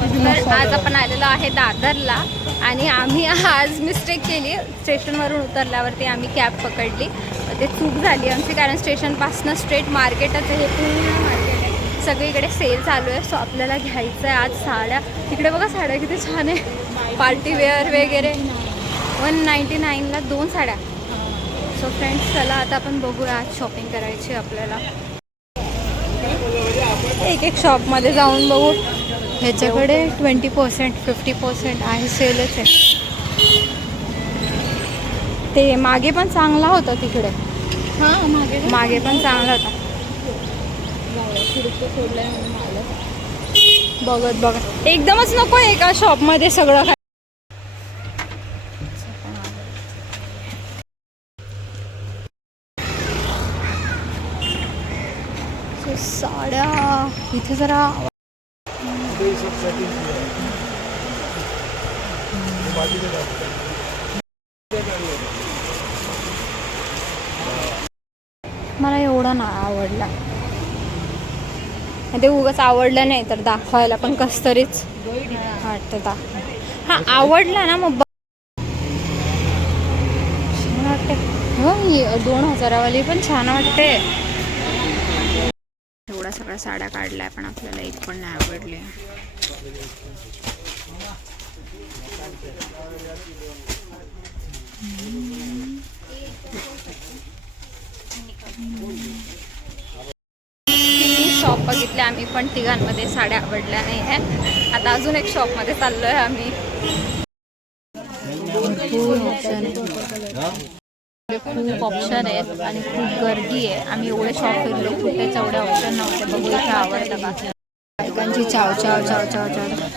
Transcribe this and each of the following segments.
तर आज आपण आलेलो आहे दादरला आणि आम्ही आज मिस्टेक केली. स्टेशनवरून उतरल्यावरती आम्ही कॅब पकडली. ते चूक झाली आमची कारण स्टेशनपासनं स्ट्रेट मार्केटच हे पूर्ण मार्केट आहे. सगळीकडे सेल चालू आहे. सो आपल्याला घ्यायचं आहे आज साड्या. तिकडे बघा साड्या किती छान आहे. पार्टी वेअर वगैरे. वन नाईन्टी नाईनला दोन साड्या. सो फ्रेंड्स चला आता आपण बघूया आज शॉपिंग करायची आपल्याला. एक एक शॉपमध्ये जाऊन बघू. ह्याच्याकडे ट्वेंटी पर्सेंट फिफ्टी पर्सेंट आहे सेलच आहे. ते मागे पण चांगला होता तिकडे. हां मागे मागे पण चांगला होता. बघत बघत. एकदमच नको एका शॉपमध्ये सगळं काय साड्या इथे जरा मला एवढा ना आवडला. ते उगाच आवडलं नाही तर दाखवायला पण कस तरीच वाटतं दाख हा आवडला ना मग. मला छान वाटते हो दोन हजारावाली पण छान वाटते एवढ्या सगळ्या साड्या काढल्या पण आपल्याला एक पण नाही आवडली. शॉप बघितले आम्ही पण तिघांमध्ये साड्या आवडल्या नाही आहे आता अजून एक शॉपमध्ये चाललोय आम्ही. खूप ऑप्शन आहेत आणि खूप गर्दी आहे. आम्ही एवढे शॉप फिरलो कुठे एवढे ऑप्शन नव्हते. बघू इथे आवडतं बाकी बायकांची चाव चाव चाव चाव चाव.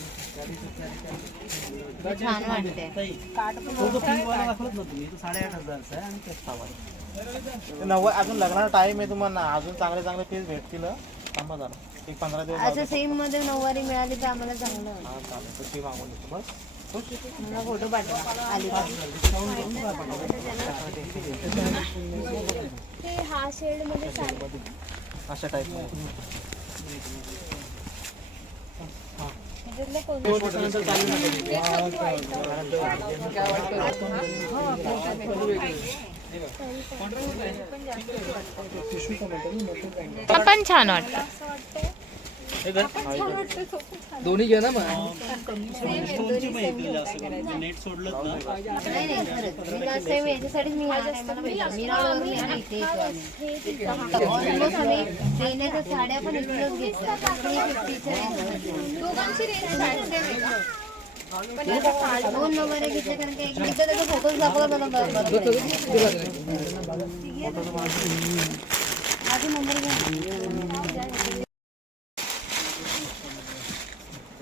छान वाटते साडेआठ हजारचा आहे आणि तेच नव्वद अजून लग्नाला टाइम आहे तुम्हाला. अजून चांगले चांगले पीस भेटतील. हं. थांबा जरा. एक पंधरा दिवस असं सेममध्ये नऊवारी मिळाली तर आम्हाला चांगलं. हा चालेल. तर ती मागून येतो. बस. मला फोटो पाठवा. आली. अशा टाईप पण छान वाटतं. दोन्ही घे ना मग. नेट सोडलं ना. नाही नाही खरंच. मी याच्यासाठीच ह्या टायमाला इथे येतो आम्ही Almost आम्ही ट्रेनेच्या साड्या पण इथूनच घेतल्या. थ्री फिफ्टीच्या दोन नंबर घेतले कारण की एकदा त्याचा फोटोज दाखवला मला बरोबर माझा नंबर घ्या मारुती बघा, यातले दोन पीस कुठे गेले तिकडे? आता उद्याचे. दोन सेम पीस आहे.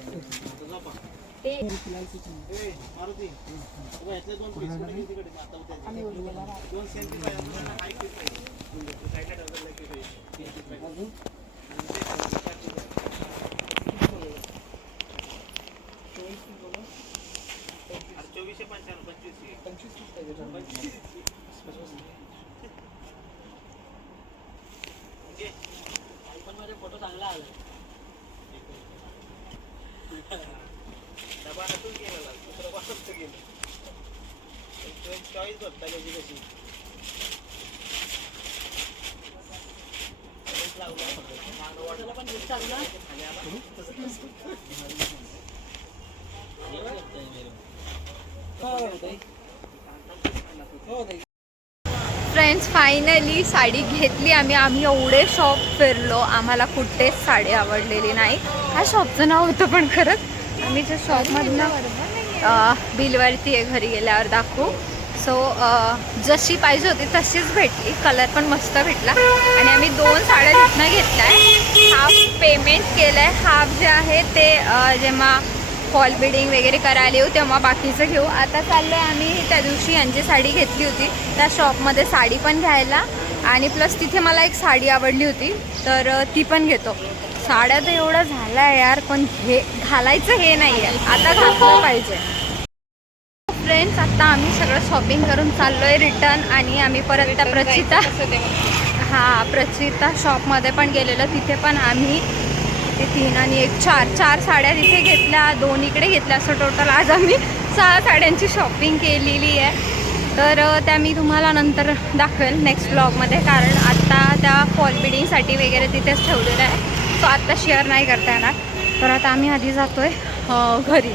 साईडला ठेवलेलं आहे तिथे. अरे चोवीसशे पंच्याण्णव पंचवीसशे. पंचवीस आयफोनमध्ये फोटो चांगला आला गेलेला दुसरं वापरत गेलं. चॉईस बघता त्याची कशी फ्रेंड्स फायनली साडी घेतली. आम्ही आम्ही एवढे शॉप फिरलो. आम्हाला कुठेच साडी आवडलेली नाही. काय शॉपचं नाव होतं पण खरंच मी जे शॉपमधनं बिलवरती आहे घरी गेल्यावर दाखवू. सो जशी पाहिजे होती तशीच भेटली. कलर पण मस्त भेटला. आणि आम्ही दोन साड्या तिथनं घेतल्या आहे हाफ पेमेंट केलं आहे हाफ जे आहे ते जेव्हा फॉल बिडिंग वगैरे करायला येऊ तेव्हा बाकीचं घेऊ. आता चाललो आहे आम्ही. त्या दिवशी यांची साडी घेतली होती. त्या शॉपमध्ये साडी पण घ्यायला. आणि प्लस तिथे मला एक साडी आवडली होती. तर ती पण घेतो. साड्या तर एवढं झालं आहे यार पण हे घालायचं हे नाही आहे आता घातलं पाहिजे. फ्रेंड्स आता आम्ही सगळं शॉपिंग करून चाललो आहे रिटर्न आणि आम्ही परत त्या प्रचिता हां प्रचिता शॉपमध्ये पण गेलेलो. तिथे पण आम्ही ते तीन आणि एक चार चार साड्या तिथे घेतल्या दोन इकडे घेतल्या. असं टोटल आज आम्ही सहा साड्यांची शॉपिंग केलेली आहे. तर त्या मी तुम्हाला नंतर दाखवेल नेक्स्ट ब्लॉगमध्ये कारण आत्ता त्या फॉल बिडिंगसाठी वगैरे तिथेच ठेवलेलं आहे. तो आत्ता शेअर नाही करता येणार. तर आता आम्ही आधी जातो आहे घरी.